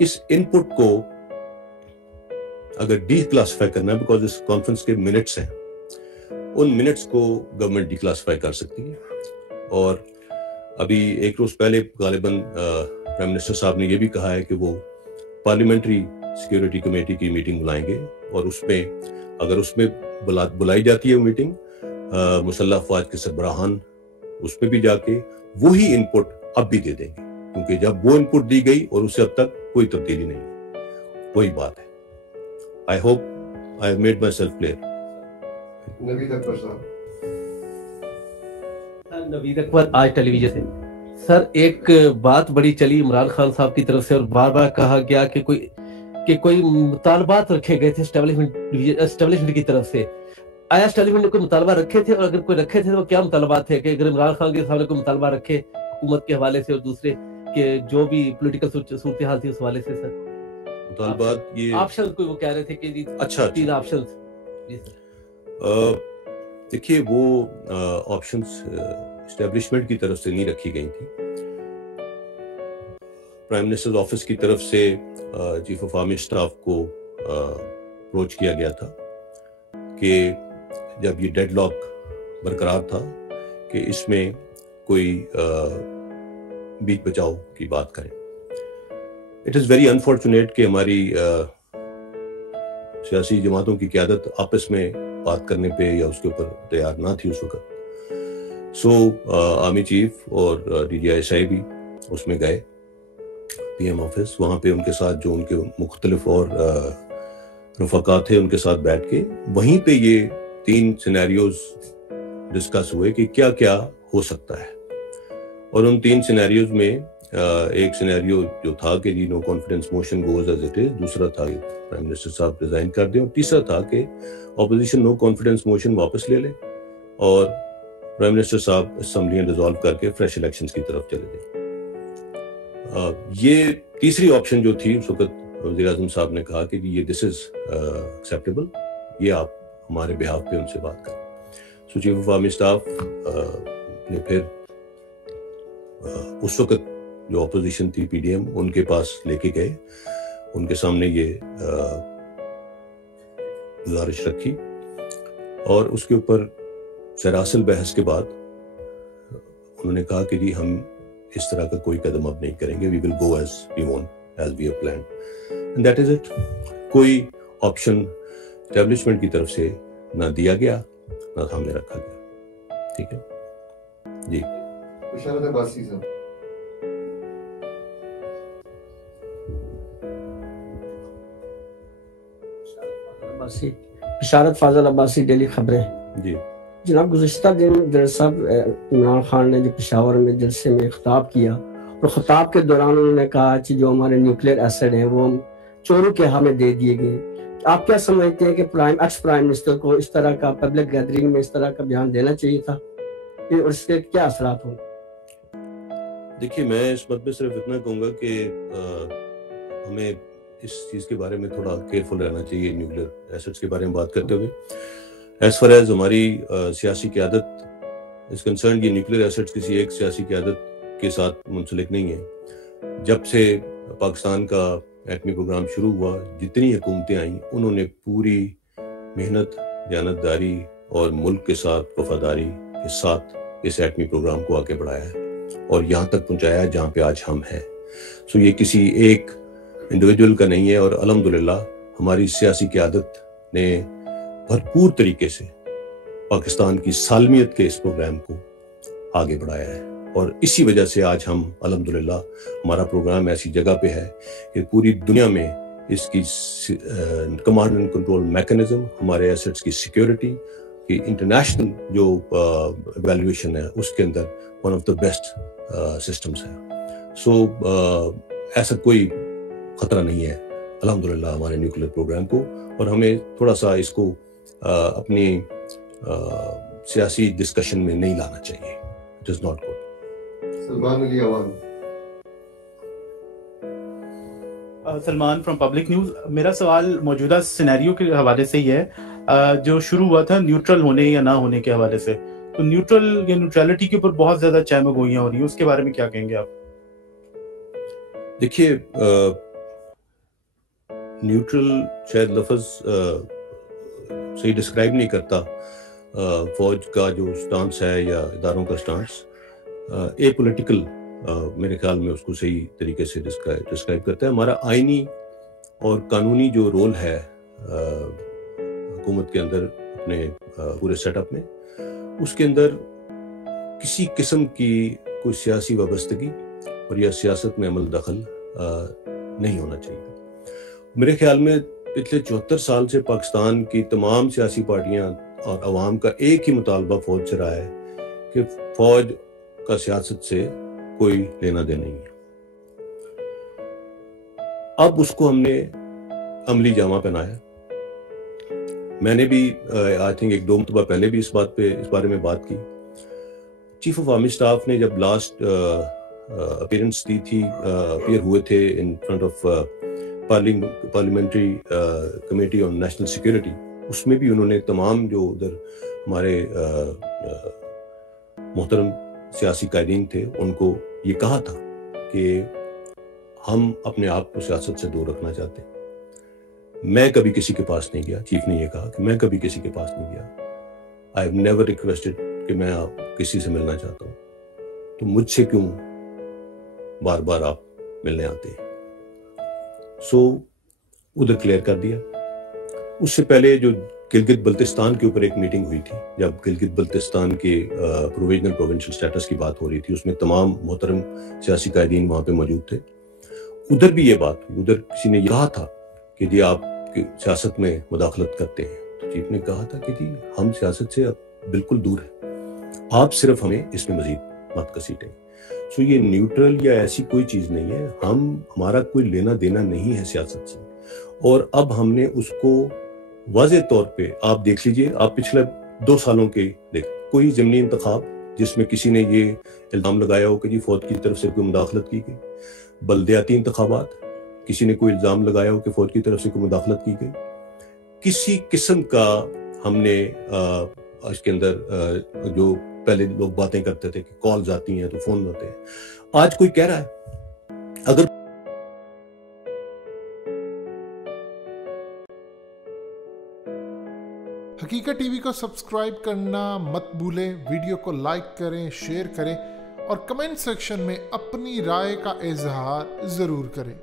اس ان پٹ کو اگر D classify کرنا ہے, بیکاز اس کانفرنس کے منٹس ہیں, ان منٹس کو گورنمنٹ ڈی کلاسیفائی کر سکتی ہے. اور ابھی ایک روز پہلے غالباً پرائم منسٹر صاحب نے یہ بھی کہا ہے کہ وہ پارلیمنٹری سیکیورٹی کمیٹی کی میٹنگ بلائیں گے, اور اس میں اگر اس میں بلائی جاتی ہے وہ میٹنگ, مسلح افواج کے سربراہان اس میں بھی جا کے وہی ان پٹ اب بھی دے دیں گے, کیونکہ جب وہ ان پٹ دی گئی اور اس سے اب تک کوئی تبدیلی نہیں ہے, وہی بات ہے. I hope I have made myself clear. نوید اکبر صاحب. نوید اکبر آج ٹیلی ویژن سے. سر ایک بات بڑی چلی عمران خان صاحب کی طرف سے, اور بار بار کہا گیا کہ کوئی مطالبات رکھے گئے تھے اسٹیبلشمنٹ کی طرف سے. آیا اسٹیبلشمنٹ نے کوئی مطالبہ رکھے تھے, اور اگر کوئی رکھے تھے تو کیا مطالبات تھے, کہ اگر عمران خان کے سامنے کوئی مطالبہ رکھے حکومت کے حوالے سے اور دوسرے کہ جو بھی پولیٹیکل صورتحال تھی اس حوالے سے؟ سر مطالبات یہ آپشن کوئی وہ کہہ رہے تھے کہ اچھا 3 آپشن. دیکھیے وہ آپشنز اسٹیبلشمنٹ کی طرف سے نہیں رکھی گئی تھی. پرائم منسٹر آفس کی طرف سے چیف آف آرمی اسٹاف کو اپروچ کیا گیا تھا کہ جب یہ ڈیڈ لاک برقرار تھا کہ اس میں کوئی بیچ بچاؤ کی بات کریں. اٹ از ویری انفارچونیٹ کہ ہماری سیاسی جماعتوں کی قیادت آپس میں بات کرنے پہ یا اس کے اوپر تیار نہ تھی اس وقت. سو آرمی چیف اور D G I S I بھی اس میں گئے پی ایم آفس, وہاں پہ ان کے ساتھ جو ان کے مختلف اور رفقا تھے ان کے ساتھ بیٹھ کے وہیں پہ یہ 3 سینیریوز ڈسکس ہوئے کہ کیا کیا ہو سکتا ہے. اور ان 3 سینیریوز میں ایک سینیریو جو تھا کہ جی no confidence motion goes as it is, دوسرا تھا کہ پرائم منسٹر صاحب ریزائن کر دیں, اور تیسرا تھا کہ اپوزیشن نو کانفیڈنس موشن واپس لے لے اور پرائم منسٹر صاحب اسمبلیاں ڈیزالو کر کے فریش الیکشنز کی طرف چلے جائیں. یہ تیسری آپشن جو تھی اس وقت وزیر اعظم صاحب نے کہا کہ جی یہ دس از ایکسیپٹیبل, یہ آپ ہمارے بہاف پہ ان سے بات کریں. سو چیف آف آرمی اسٹاف نے پھر اس وقت جو اپوزیشن تھی پی ڈی ایم ان کے پاس لے کے گئے, ان کے سامنے یہ گزارش رکھی, اور اس کے اوپر سراسل بحث کے بعد انہوں نے کہا کہ جی ہم اس طرح کا کوئی قدم اب نہیں کریں گے, we will go as we want as we have planned, and that is it. کوئی آپشن اسٹیبلشمنٹ کی طرف سے نہ دیا گیا نہ سامنے رکھا گیا. ٹھیک ہے جی. بشارت عباسی صاحب. بشارت فاضل عباسی, ڈیلی خبریں. جی جناب, گزشتہ دن جنرل صاحب عمران خان نے جو پشاور میں جلسے میں خطاب کیا, اور خطاب کے دوران انہوں نے کہا کہ جو ہمارے نیوکلیئر ایسڈ ہیں وہ ہم چوروں کے ہمیں دے دیے گئے. آپ کیا سمجھتے ہیں کہ ایکس پرائم منسٹر کو اس طرح کا پبلک گیدرنگ میں اس طرح کا بیان دینا چاہیے تھا, اور اس کے کیا اثرات ہوں؟ دیکھیے میں اس بات میں صرف اتنا کہوں گا کہ ہمیں اس چیز کے بارے میں تھوڑا کیئرفل رہنا چاہیے نیوکلیئر ایسڈس کے بارے میں بات کرتے ہوئے. ایز فار ایز ہماری سیاسی قیادت اس کنسرن, یہ نیوکلیئر ایسڈس کسی ایک سیاسی قیادت کے ساتھ منسلک نہیں ہے. جب سے پاکستان کا ایٹمی پروگرام شروع ہوا, جتنی حکومتیں آئیں انہوں نے پوری محنت, دیانتداری اور ملک کے ساتھ وفاداری کے ساتھ اس ایٹمی پروگرام کو آگے بڑھایا ہے اور یہاں تک پہنچایا ہے جہاں پہ آج ہم ہیں. سو یہ کسی ایک انڈیویجول کا نہیں ہے, اور الحمدللہ ہماری سیاسی قیادت نے بھرپور طریقے سے پاکستان کی سالمیت کے اس پروگرام کو آگے بڑھایا ہے, اور اسی وجہ سے آج ہم الحمدللہ ہمارا پروگرام ایسی جگہ پہ ہے کہ پوری دنیا میں اس کی کمانڈ اینڈ کنٹرول میکانزم, ہمارے ایسٹس کی سیکیورٹی کی انٹرنیشنل جو ایویلویشن ہے اس کے اندر one of the best systems ہے. سو ایسا کوئی خطرہ نہیں ہے الحمدللہ ہمارے نیوکلیئر پروگرام کو, اور ہمیں تھوڑا سا اس کو اپنی سیاسی ڈسکشن میں نہیں لانا چاہیے. It is not good. Salman Ali عوام. Salman from Public News. میرا سوال موجودہ سینیریو کے حوالے سے ہی ہے, جو شروع ہوا تھا نیوٹرل ہونے یا نہ ہونے کے حوالے سے, تو نیوٹرل یا نیوٹرلٹی کے اوپر بہت زیادہ چہمگوئیاں ہو رہی ہیں, اس کے بارے میں کیا کہیں گے آپ؟ دیکھیے نیوٹرل شاید لفظ صحیح ڈسکرائب نہیں کرتا فوج کا جو سٹانس ہے یا اداروں کا سٹانس. اے پولیٹیکل میرے خیال میں اس کو صحیح طریقے سے ڈسکرائب کرتا ہے. ہمارا آئینی اور قانونی جو رول ہے حکومت کے اندر اپنے پورے سیٹ اپ میں، اس کے اندر کسی قسم کی کوئی سیاسی وابستگی اور یا سیاست میں عمل دخل نہیں ہونا چاہیے. میرے خیال میں پچھلے 74 سال سے پاکستان کی تمام سیاسی پارٹیاں اور عوام کا ایک ہی مطالبہ فوج سے رہا ہے کہ فوج کا سیاست سے کوئی لینا دینا نہیں ہے. اب اس کو ہم نے عملی جامہ پہنایا. میں نے بھی آئی تھنک 1-2 مرتبہ پہلے بھی اس بارے میں بات کی. چیف آف آرمی اسٹاف نے جب لاسٹ اپیئرنس دی تھی، اپیئر ہوئے تھے in front of parliamentary committee on national security, اس میں بھی انہوں نے تمام جو ادھر ہمارے محترم سیاسی قائدین تھے ان کو یہ کہا تھا کہ ہم اپنے آپ کو سیاست سے دور رکھنا چاہتے ہیں. میں کبھی کسی کے پاس نہیں گیا. چیف نے یہ کہا کہ میں کبھی کسی کے پاس نہیں گیا. آئی ہیو نیور ریکویسٹڈ کہ میں آپ کسی سے ملنا چاہتا ہوں، تو مجھ سے کیوں بار بار آپ ملنے آتے ہیں. سو ادھر کلیئر کر دیا. اس سے پہلے جو گلگت بلتستان کے اوپر ایک میٹنگ ہوئی تھی، جب گلگت بلتستان کے پروویژنل پروونشل سٹیٹس کی بات ہو رہی تھی، اس میں تمام محترم سیاسی قائدین وہاں پہ موجود تھے. ادھر بھی یہ بات ہوئی. ادھر کسی نے یہ کہا تھا کہ جی آپ سیاست میں مداخلت کرتے ہیں. تو چیف نے کہا تھا کہ جی ہم سیاست سے اب بالکل دور ہیں، آپ صرف ہمیں اس میں مزید مت گھسیٹیں. سو یہ نیوٹرل یا ایسی کوئی چیز نہیں ہے. ہمارا کوئی لینا دینا نہیں ہے سیاست سے. اور اب ہم نے اس کو واضح طور پہ آپ دیکھ لیجئے، آپ پچھلے 2 سالوں کے کوئی ضمنی انتخاب جس میں کسی نے یہ الزام لگایا ہو کہ جی فوج کی طرف سے کوئی مداخلت کی گئی، بلدیاتی انتخابات کسی نے کوئی الزام لگایا ہو کہ فوج کی طرف سے کوئی مداخلت کی گئی، کسی قسم کا ہم نے اس کے اندر جو پہلے لوگ باتیں کرتے تھے کہ کالز آتی ہیں تو فون ہوتے ہیں، آج کوئی کہہ رہا ہے اگر حقیقت ٹی وی کو سبسکرائب کرنا مت بھولیں، ویڈیو کو لائک کریں، شیئر کریں اور کمنٹ سیکشن میں اپنی رائے کا اظہار ضرور کریں.